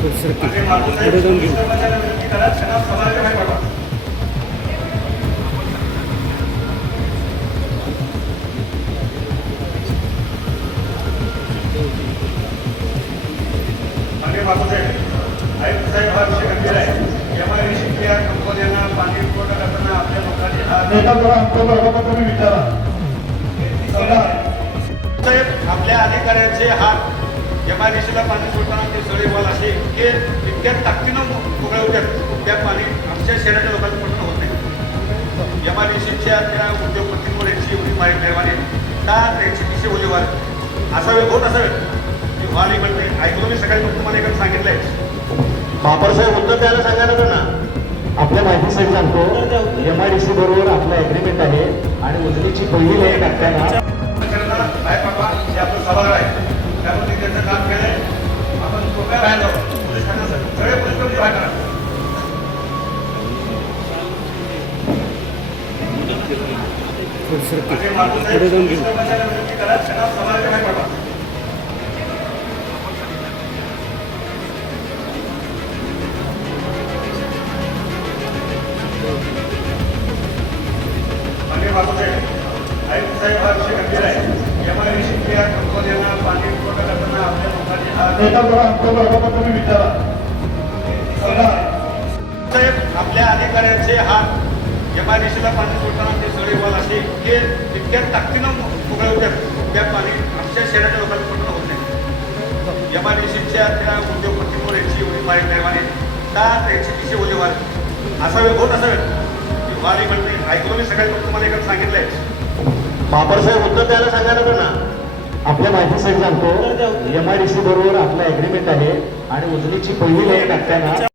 पुढे जाऊन घेऊ. साहेब हा विषय गंभीर आहे. एमआयडीसीच्या कंपन्यांना पाणी पुरवठा करताना आपल्या लोकांनी तुम्ही विचारा साहेब, आपल्या अधिकाऱ्यांचे हात एमआयडीसीला पाणी सोडताना ते सगळे बॉल असे इतक्या ताकदीनं मोकळे होत्यात त्या पाणी आमच्या शहराच्या लोकांचं पडणं होत नाही. एमआयडीसीच्या त्या उद्योगपतींवर यांची एवढी मेहरबानी का त्यांची दिशे ओली व्हावी असावे होत असावे ती व्हावी म्हणते. ऐकलो मी सकाळी तुम्हाला एखादं सांगितलंय. बापर साहेब उत्तर द्यायला सांगायला ना आपल्या माहितीसाठी सांगतो एमआयडीसी बरोबर आपलं ॲग्रीमेंट आहे आणि उजनीची पहिली लाईन टाकताना बाहेर पाठवा हे आपलं सभागृह आहे. त्यामध्ये त्यांचं काम केलंय. आपण कृपया बाहेर जाऊ. पोलीस ठाण्यात सगळे पोलीस करून बाहेर करा. पुढे जाऊन घेऊ. सभागृह बाहेर पाठवा. साहेब हा विषय गंभीर आहे. एमआयडीसीच्या कंपन्यांना पाणी पुरवठा करताना आपल्या लोकांनी तुम्ही विचारा साहेब, आपल्या अधिकाऱ्यांचे हात एमआयडीसीला पाणी सोडताना ते सगळे बॉल असे इतक्या ताकदीनं मोकळे होत्यात त्या पाणी आमच्या शहराच्या लोकांचं पडणं होत नाही. एमआयडीसीच्या त्या उद्योगपतींवर यांची एवढी मेहरबानी का त्यांची दिशे ओली व्हावी असावे होत असावे ती व्हावी म्हणते. ऐकलो मी सकाळी तुम्हाला एखादं सांगितलंय. बापर साहेब उत्तर द्यायला सांगायला ना आपल्या माहितीसाठी सांगतो एमआयडीसी बरोबर आपलं ॲग्रीमेंट आहे आणि उजनीची पहिली लाईन टाकताना